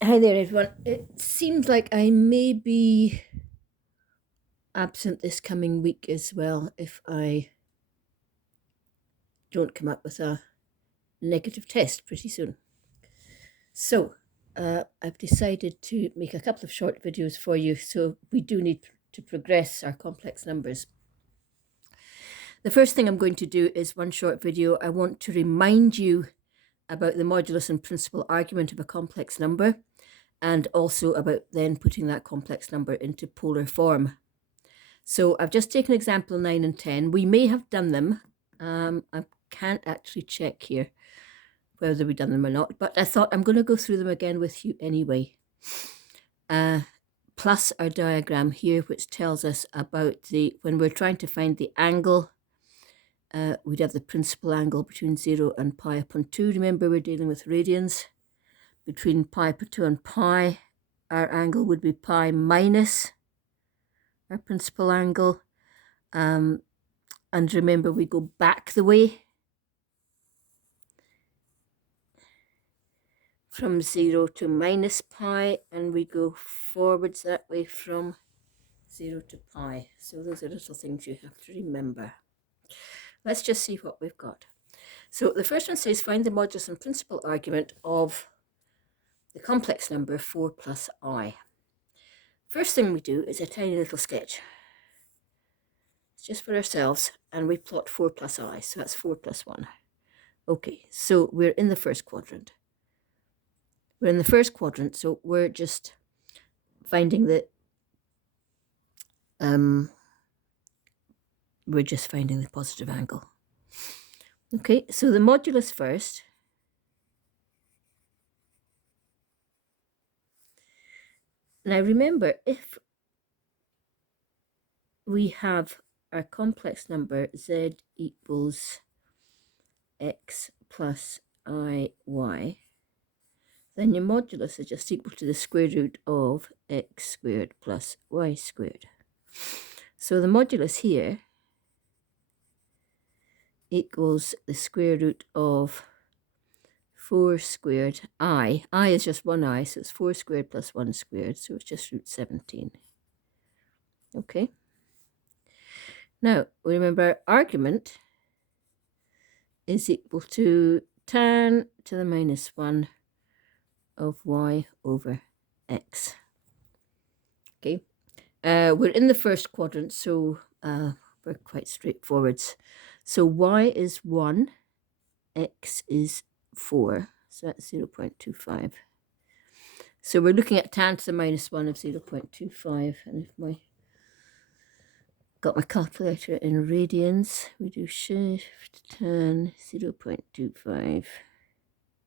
Hi there, everyone. It seems like I may be absent this coming week as well if I don't come up with a negative test pretty soon. So, I've decided to make a couple of short videos for you, so we do need to progress our complex numbers. The first thing I'm going to do is one short video. I want to remind you about the modulus and principal argument of a complex number, and also about then putting that complex number into polar form. So I've just taken example 9 and 10. We may have done them. I can't actually check here whether we've done them or not, but I thought I'm going to go through them again with you anyway. Plus our diagram here, which tells us about when we're trying to find the angle, we'd have the principal angle between 0 and pi upon 2. Remember, we're dealing with radians. Between pi upon 2 and pi, our angle would be pi minus our principal angle. And remember, we go back the way from 0 to minus pi, and we go forwards that way from 0 to pi. So those are little things you have to remember. Let's just see what we've got. So the first one says, find the modulus and principal argument of the complex number 4 plus I. First thing we do is a tiny little sketch. It's just for ourselves, and we plot 4 plus I, so that's 4 plus 1. Okay, so we're in the first quadrant. We're in the first quadrant, so we're just finding the positive angle. Okay, so the modulus first. Now remember, if we have our complex number z equals x plus iy, then your modulus is just equal to the square root of x squared plus y squared. So the modulus here equals the square root of 4 squared I. I is just 1I, so it's 4 squared plus 1 squared, so it's just root 17. Okay. Now, remember, argument is equal to tan to the minus 1 of y over x. Okay. We're in the first quadrant, so we're quite straightforward. So y is 1, x is 4, so that's 0.25. So we're looking at tan to the minus 1 of 0.25, and if I got my calculator in radians, we do shift tan 0.25.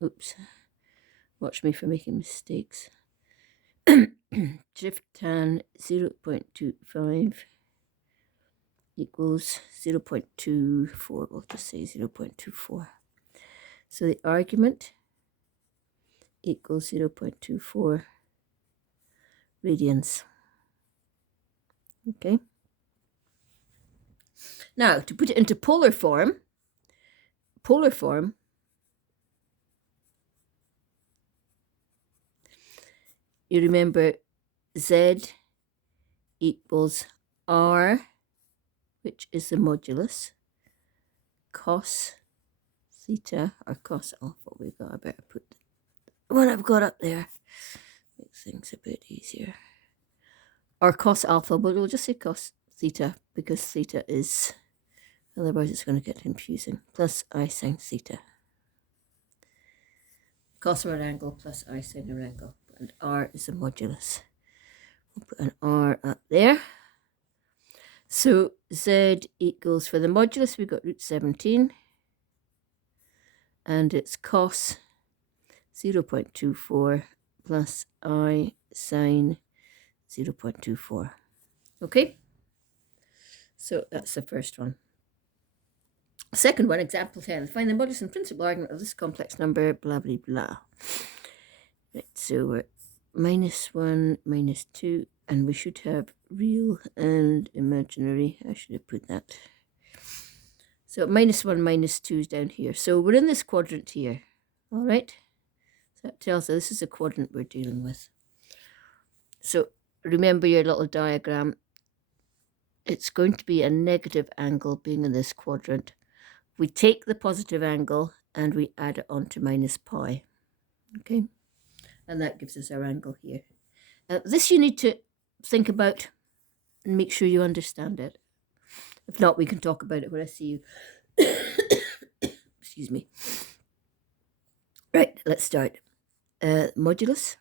Oops, watch me for making mistakes. Shift tan 0.25 equals 0.24. We'll just say 0.24. So the argument equals 0.24 radians. Okay. Now, to put it into polar form, you remember z equals r, which is the modulus, cos theta, or cos alpha. We've got, I better put the one I've got up there. Makes things a bit easier. Or cos alpha, but we'll just say cos theta, because theta is, otherwise it's going to get confusing, plus I sine theta. Cos of an angle plus I sine an angle, and r is the modulus. We'll put an r up there. So z equals, for the modulus, we've got root 17, and it's cos 0.24 plus I sine 0.24. Okay, so that's the first one. Second one, example 10. Find the modulus and principal argument of this complex number, blah, blah, blah. Right, so we're minus 1, minus 2, and we should have real and imaginary. I should have put that. So minus 1, minus 2 is down here. So we're in this quadrant here. All right. So tells us this is a quadrant we're dealing with. So remember your little diagram. It's going to be a negative angle being in this quadrant. We take the positive angle and we add it on to minus pi. Okay, and that gives us our angle here. This you need to think about and make sure you understand it. If not, we can talk about it when I see you. Excuse me. Right, let's start. Modulus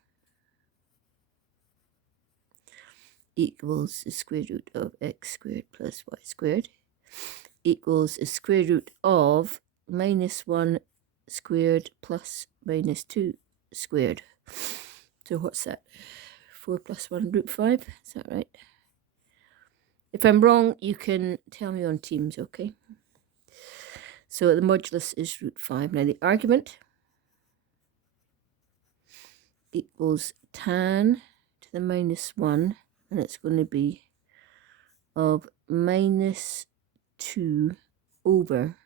equals the square root of x squared plus y squared equals the square root of minus 1 squared plus minus 2 squared. So what's that? 4 plus 1 root 5, is that right? If I'm wrong, you can tell me on Teams, okay? So the modulus is root 5. Now the argument equals tan to the minus 1, and it's going to be of minus 2 over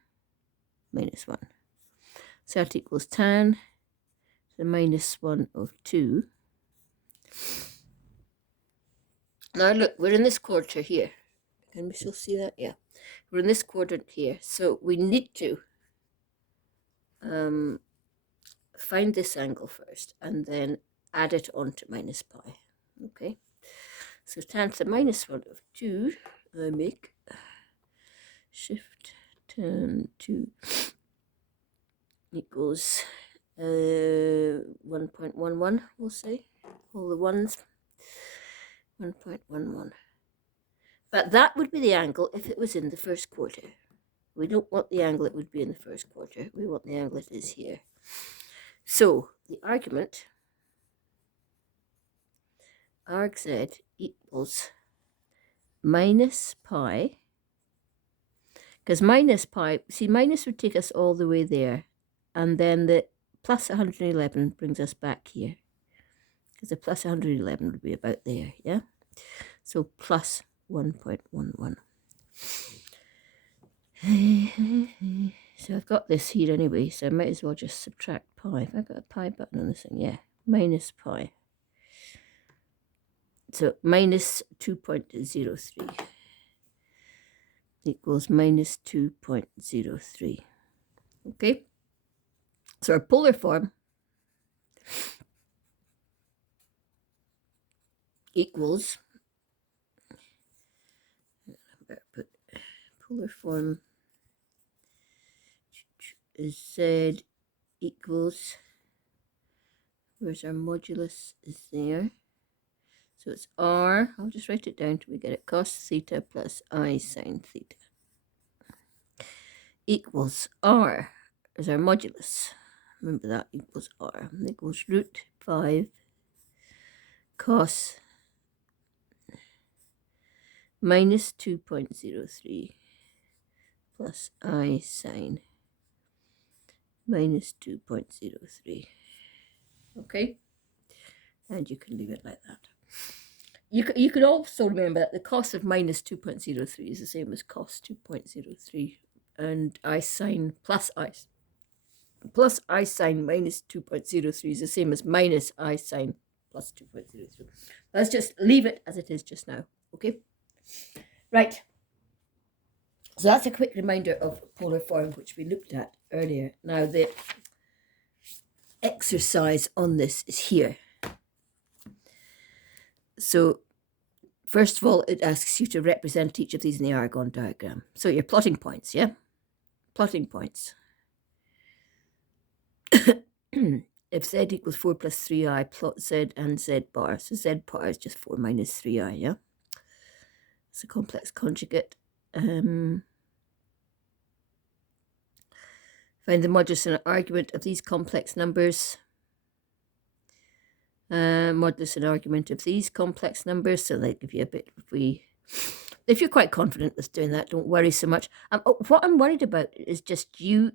minus 1. So that equals tan to the minus 1 of 2. Now look, we're in this quarter here. Can we still see that? Yeah. We're in this quadrant here. So we need to find this angle first and then add it on to minus pi. Okay. So tan to the minus 1 of 2, I make shift tan 2 equals 1.11, we'll say. All the ones. 1.11. But that would be the angle if it was in the first quarter. We don't want the angle it would be in the first quarter. We want the angle it is here. So the argument argz equals minus pi, because minus pi, see, minus would take us all the way there, and then the plus 111 brings us back here, because the plus 111 would be about there, yeah? So plus 1.11. So I've got this here anyway, so I might as well just subtract pi. Have I got a pi button on this thing? Yeah, minus pi. So minus 2.03 equals minus 2.03. Okay? So our polar form equals, I better put polar form is Z equals, where's our modulus is there. So it's R, I'll just write it down till we get it, cos theta plus I sine theta equals R is our modulus. Remember that, equals R. Equals root 5 cos minus 2.03 plus I sine minus 2.03. Okay? And you can leave it like that. You could also remember that the cos of minus 2.03 is the same as cos 2.03, and I sine plus I sine minus 2.03 is the same as minus I sine plus 2.03. Let's just leave it as it is just now, okay? Right. So that's a quick reminder of polar form, which we looked at earlier. Now the exercise on this is here. So first of all, it asks you to represent each of these in the Argonne diagram. So you're plotting points, yeah? Plotting points. If z equals 4 plus 3i, plot z and z bar. So z bar is just 4 minus 3i, yeah? It's a complex conjugate. Find the modulus and argument of these complex numbers. Modulus and argument of these complex numbers. So they give you a bit, if you're quite confident with doing that, don't worry so much. What I'm worried about is just you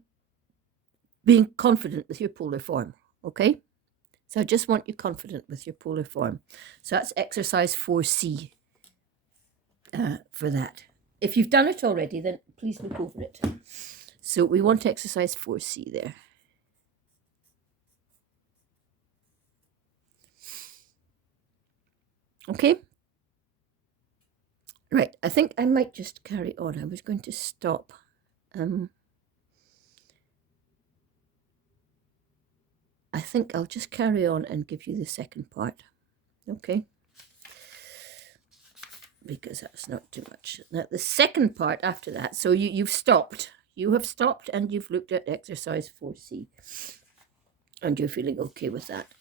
being confident with your polar form, okay? So I just want you confident with your polar form. So that's exercise 4C for that. If you've done it already, then please look over it. So we want exercise 4C there. Okay? Right, I think I might just carry on. I was going to stop. I think I'll just carry on and give you the second part. Okay? Because that's not too much. Now, the second part after that, so you've stopped. You have stopped and you've looked at exercise 4C. And you're feeling okay with that.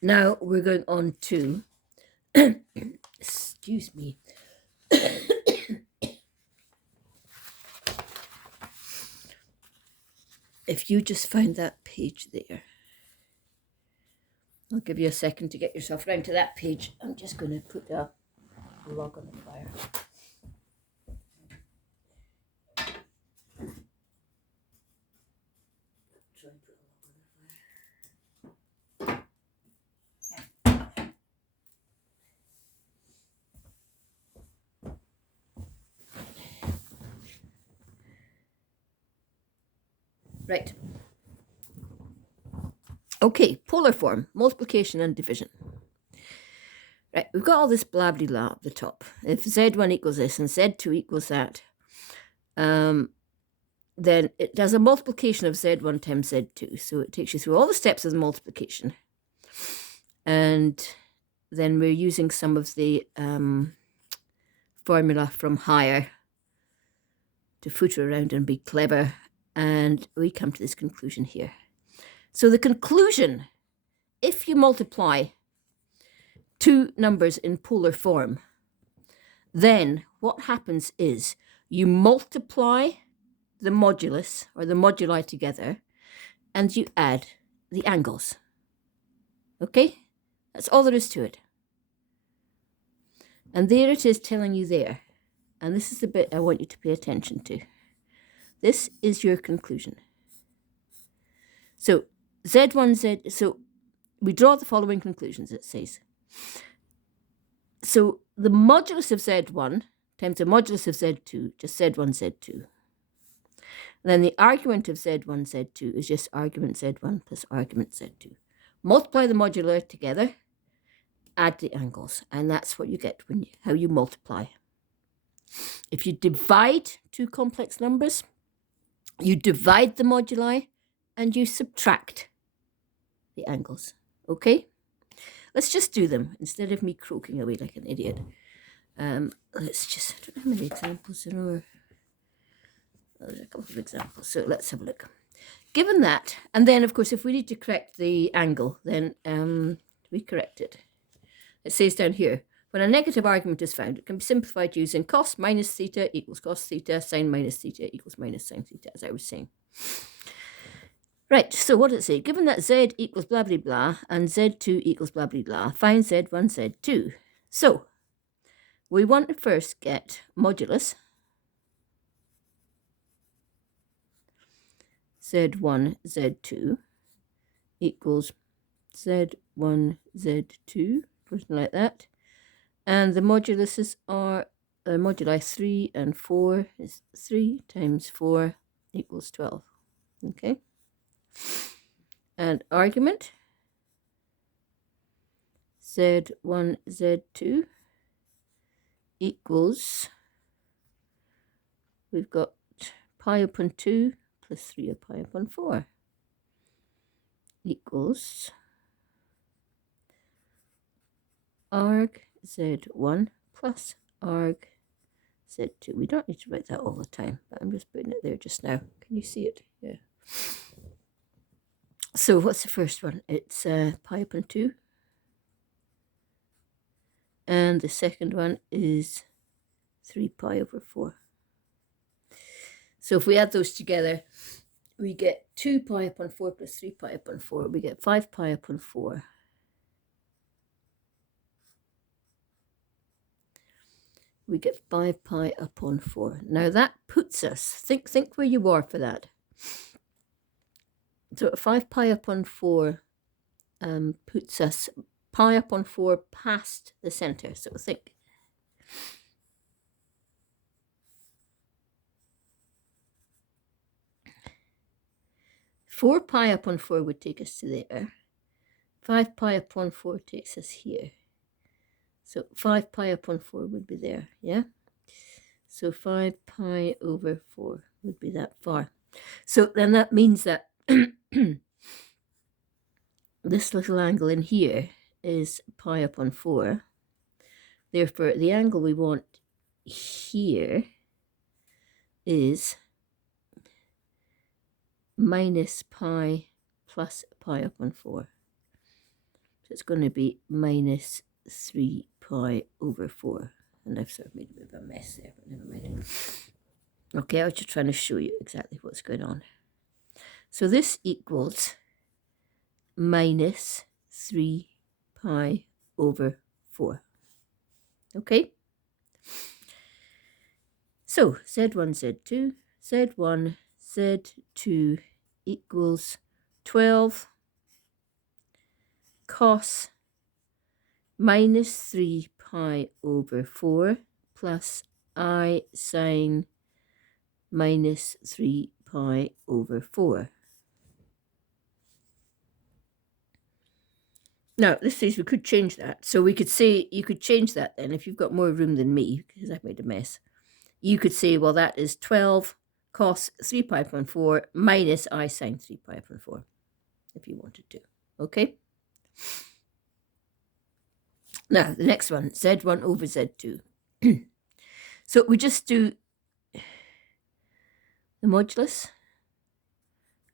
Now we're going on to, excuse me. If you just find that page there. I'll give you a second to get yourself round to that page. I'm just going to put a log on the fire. Try and put a log on the fire. Right. Okay, polar form, multiplication and division. Right, we've got all this blah blah blah at the top. If Z1 equals this and Z2 equals that, then it does a multiplication of Z1 times Z2. So it takes you through all the steps of the multiplication. And then we're using some of the formula from higher to footer around and be clever. And we come to this conclusion here. So the conclusion, if you multiply two numbers in polar form, then what happens is you multiply the modulus or the moduli together and you add the angles. Okay? That's all there is to it. And there it is telling you there. And this is the bit I want you to pay attention to. This is your conclusion. So Z1, so we draw the following conclusions, it says. So the modulus of Z1 times the modulus of Z2, just Z1, Z2. And then the argument of Z1, Z2 is just argument Z1 plus argument Z2. Multiply the modular together, add the angles, and that's what you get when how you multiply. If you divide two complex numbers, you divide the moduli and you subtract the angles. Okay? Let's just do them instead of me croaking away like an idiot. Let's just, I don't know how many examples there are. There's a couple of examples, so let's have a look. Given that, and then of course if we need to correct the angle, then we correct it. It says down here, when a negative argument is found, it can be simplified using cos minus theta equals cos theta, sine minus theta equals minus sine theta, as I was saying. Right, so what does it say? Given that z equals blah, blah, blah, and z2 equals blah, blah, blah, find z1, z2. So, we want to first get modulus z1, z2 equals z1, z2, something like that. And the moduluses are moduli 3 and 4 is 3 times 4 equals 12. Okay. And argument z1, z2 equals, we've got pi upon 2 plus 3 of pi upon 4 equals arg z1 plus arg z2. We don't need to write that all the time, but I'm just putting it there just now. Can you see it? Yeah. So what's the first one? It's pi upon 2. And the second one is 3 pi over 4. So if we add those together, we get 2 pi upon 4 plus 3 pi upon 4. We get 5 pi upon 4. We get 5 pi upon 4. Now that puts us, think where you are for that. So 5 pi upon 4 puts us pi upon 4 past the center. So think. Four pi upon 4 would take us to there. 5 pi upon 4 takes us here. So 5 pi upon 4 would be there, yeah? So 5 pi over 4 would be that far. So then that means that this little angle in here is pi upon 4. Therefore, the angle we want here is minus pi plus pi upon 4. So it's going to be minus 3 pi over 4. And I've sort of made a bit of a mess there, but never mind. Okay, I was just trying to show you exactly what's going on. So this equals minus 3 pi over 4. Okay? So Z1, Z2, Z1, Z2 equals 12 cos minus 3 pi over 4 plus I sine minus 3 pi over 4. Now, this says we could change that. So we could say, you could change that then if you've got more room than me, because I've made a mess. You could say, well, that is 12 cos 3 pi upon 4 minus I sine 3 pi upon 4, if you wanted to. Okay? Now, the next one, Z1 over Z2. So we just do the modulus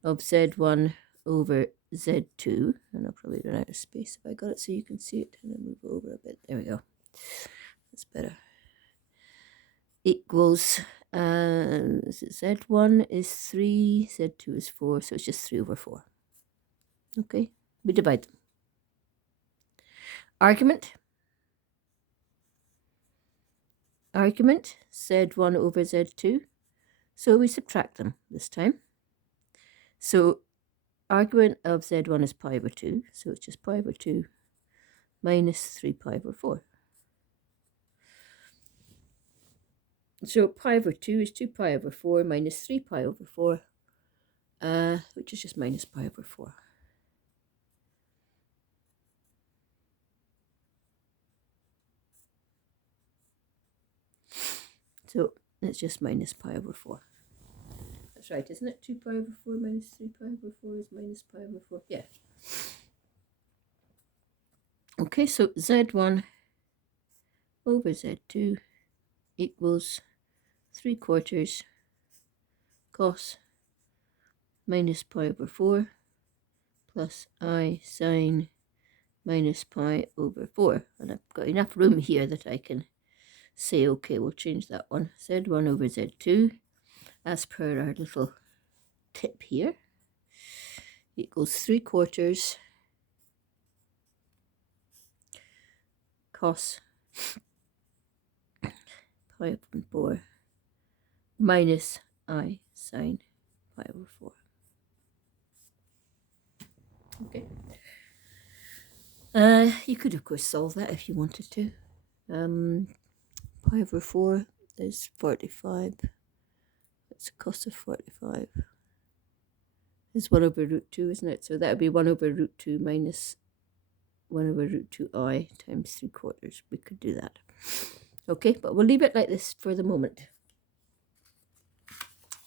of Z1 over Z2, and I'll probably run out of space if I got it so you can see it, and I'll move over a bit. There we go. That's better. Equals, Z1 is 3, Z2 is 4, so it's just 3 over 4. Okay, we divide them. Argument, Z1 over Z2, so we subtract them this time. So argument of Z1 is pi over 2, so it's just pi over 2 minus 3 pi over 4. So pi over 2 is 2 pi over 4 minus 3 pi over 4, which is just minus pi over 4. So it's just minus pi over 4. That's right, isn't it? 2 pi over 4 minus 3 pi over 4 is minus pi over 4. Yeah. Okay, so Z1 over Z2 equals 3/4 cos minus pi over 4 plus I sine minus pi over 4. And I've got enough room here that I can say, okay, we'll change that one. Z1 over Z2, as per our little tip here, equals 3/4 cos pi upon 4 minus I sine pi over 4. Okay. You could, of course, solve that if you wanted to. Pi over 4 is 45. That's a cos of 45. It's 1 over root 2, isn't it? So that would be 1 over root 2 minus 1 over root 2i times 3/4. We could do that. Okay, but we'll leave it like this for the moment.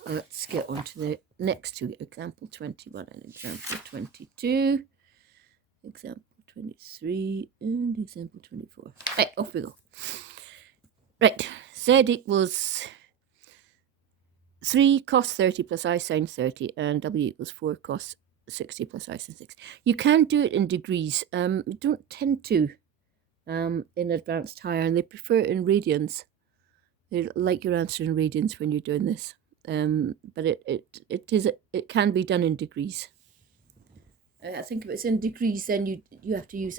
Let's get on to the next two, example 21 and example 22, example 23 and example 24. Right, off we go. Right, Z equals 3 cos 30 plus I sine 30, and W equals 4 cos 60 plus I sine 6. You can do it in degrees. You don't tend to in advanced higher, and they prefer it in radians. They like your answer in radians when you're doing this. But it can be done in degrees. I think if it's in degrees, then you have to use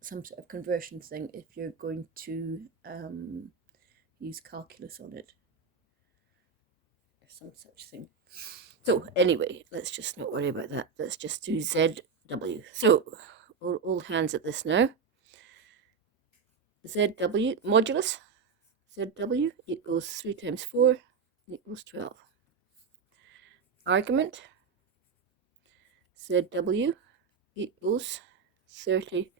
some sort of conversion thing if you're going to use calculus on it, or some such thing. So anyway, let's just not worry about that. Let's just do ZW. So all hands at this now. ZW modulus ZW equals 3 times 4 equals 12. Argument, ZW equals 30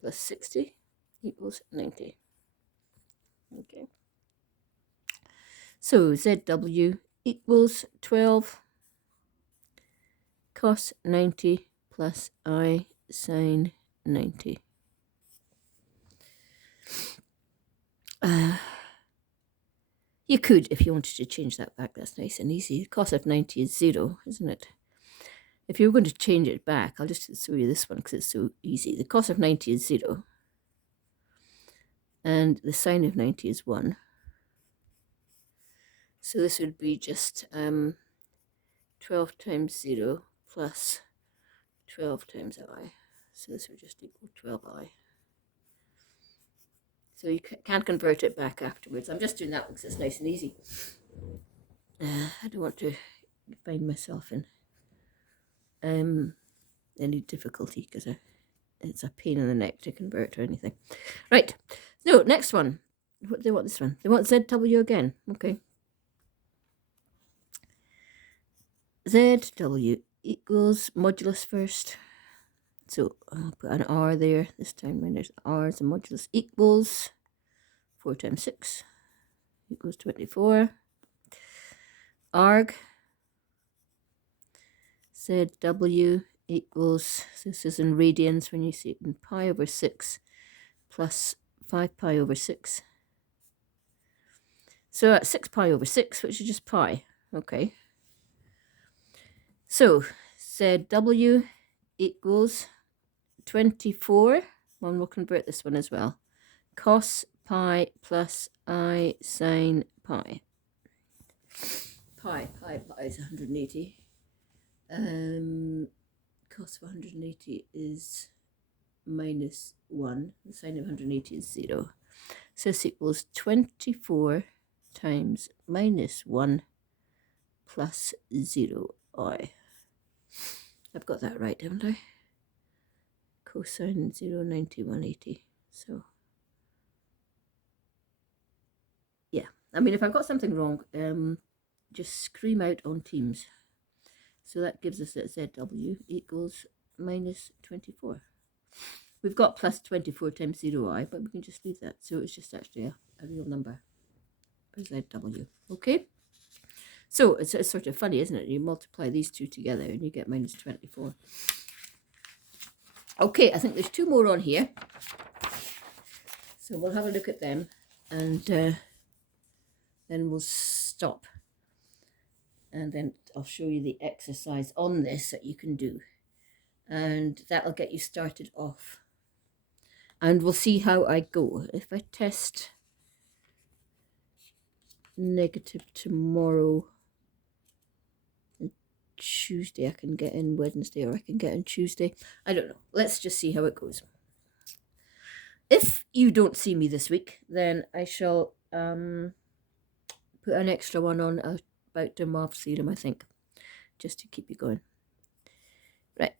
plus 60 equals 90. Okay. So ZW equals 12 cos 90 plus I sine 90. You could, if you wanted to change that back, that's nice and easy. The cos of 90 is 0, isn't it? If you were going to change it back, I'll just show you this one because it's so easy. The cos of 90 is 0. And the sine of 90 is 1. So this would be just 12 times 0 plus 12 times I. So this would just equal 12i. So you can't convert it back afterwards. I'm just doing that because it's nice and easy. I don't want to find myself in any difficulty because it's a pain in the neck to convert or anything. Right. So next one. What do they want this one? They want ZW again. Okay. ZW equals modulus first. So I'll put an R there this time when there's R as a modulus equals 4 times 6 equals 24. Arg ZW equals, this is in radians when you see it in pi over 6 plus 5 pi over 6. So that's 6 pi over 6, which is just pi. Okay. So ZW equals 24. One will convert this one as well. Cos pi plus I sine pi. Pi is 180. Cos of 180 is minus 1. The sine of 180 is 0. So this equals 24 times minus 1 plus 0i. I've got that right, haven't I? Cosine 0, 90, 180. So, yeah. I mean, if I've got something wrong, just scream out on Teams. So that gives us that ZW equals minus 24. We've got plus 24 times 0i, but we can just leave that. So it's just actually a real number for ZW. Okay? So it's sort of funny, isn't it? You multiply these two together and you get minus 24. Okay, I think there's 2 more on here. So we'll have a look at them and then we'll stop. And then I'll show you the exercise on this that you can do. And that'll get you started off. And we'll see how I go. If I test negative tomorrow and Tuesday, I can get in Wednesday or I can get in Tuesday. I don't know. Let's just see how it goes. If you don't see me this week, then I shall put an extra one on about De Moivre's theorem, I think, just to keep you going. Right,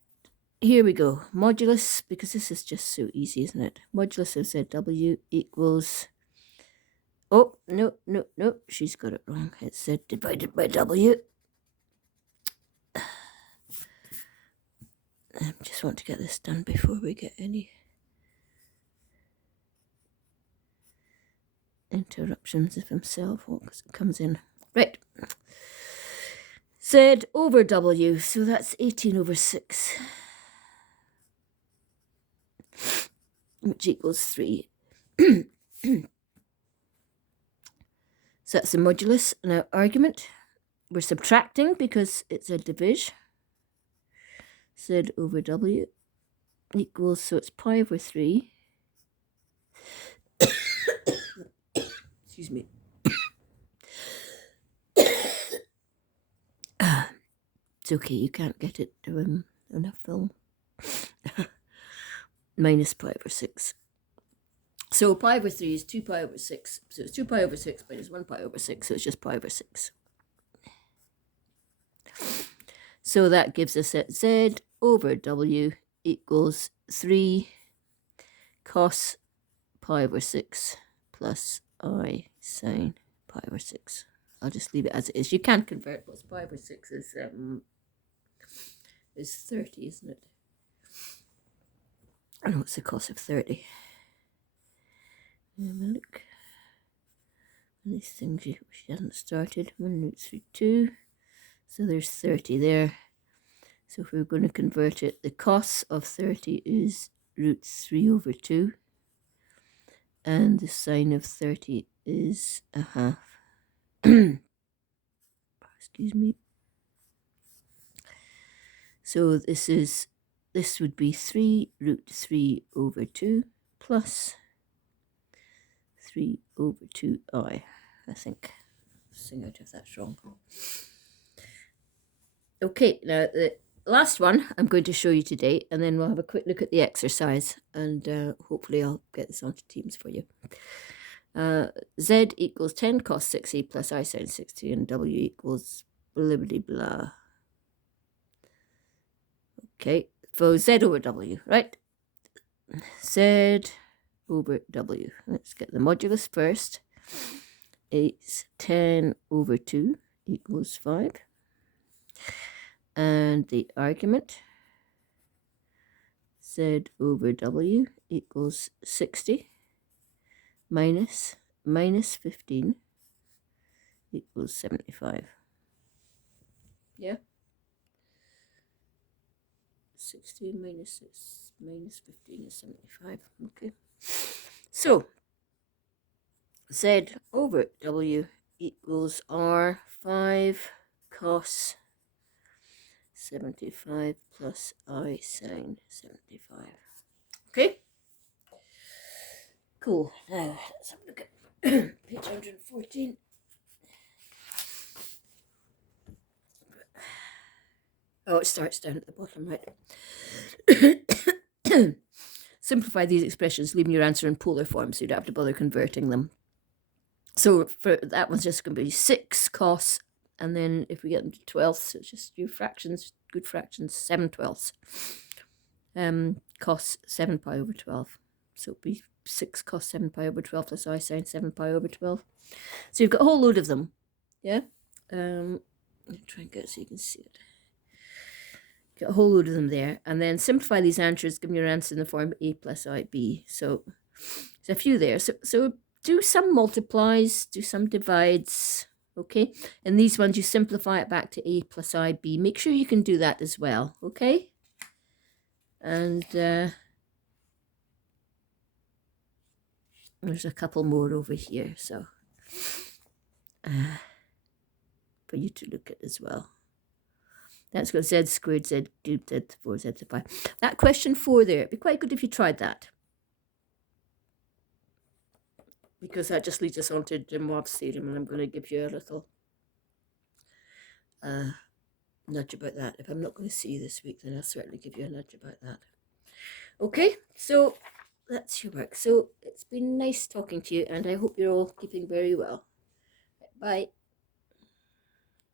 here we go. Modulus, because this is just so easy, isn't it? Modulus of ZW equals, oh, no, she's got it wrong. It's Z divided by W. I just want to get this done before we get any interruptions if himself comes in. Right. Z over W, so that's 18 over 6, which equals 3. So that's the modulus. Now, argument, we're subtracting because it's a division. Z over W equals, so it's pi over 3. Excuse me. It's okay, you can't get it on a film. Minus pi over 6. So pi over 3 is 2 pi over 6. So it's 2 pi over 6 minus 1 pi over 6. So it's just pi over 6. So that gives us that Z over W equals 3 cos pi over 6 plus I sine pi over 6. I'll just leave it as it is. You can't convert what's pi over 6 is 30, isn't it? I know it's the cos of 30. Have a look. These things she hasn't started. 1 root through 2. So there's 30 there. So if we're going to convert it, the cos of 30 is root 3 over 2. And the sine of 30 is a half. Excuse me. So this would be 3 root 3 over 2 plus 3 over 2i, I think. Sing out if that's wrong. Okay, now the last one I'm going to show you today, and then we'll have a quick look at the exercise, and hopefully I'll get this onto Teams for you. Z equals 10 cos 6e plus I sine 60, and W equals blah, blah, blah. Okay, so Z over W, right? Z over W. Let's get the modulus first. It's 10 over 2 equals 5. And the argument, Z over W equals 60 minus 15 equals 75. Yeah? 60 minus 15 is 75. Okay. So, Z over W equals R5 cos 75 plus I sine 75. Okay? Cool. Now, let's have a look at page 114. Oh, it starts down at the bottom, right? Simplify these expressions, leaving your answer in polar form, so you don't have to bother converting them. So for that one's just going to be 6 cos, and then if we get into 12ths, it's just your fractions, good fractions, 7/12. Cos 7 pi over 12. So it'd be 6 cos 7 pi over 12 plus I sine 7 pi over 12. So you've got a whole load of them. Yeah? Let me try and get it so you can see it. Got a whole load of them there. And then simplify these answers, give me your answer in the form A plus IB. So there's a few there. So do some multiplies, do some divides. Okay? And these ones, you simplify it back to A plus IB. Make sure you can do that as well. Okay? And there's a couple more over here. So for you to look at as well. That's got Z squared, Z cubed, Z to 4, Z to 5. That question 4 there, it'd be quite good if you tried that. Because that just leads us on to de Moivre's theorem, and I'm going to give you a little nudge about that. If I'm not going to see you this week, then I'll certainly give you a nudge about that. Okay, so that's your work. So it's been nice talking to you, and I hope you're all keeping very well. Bye.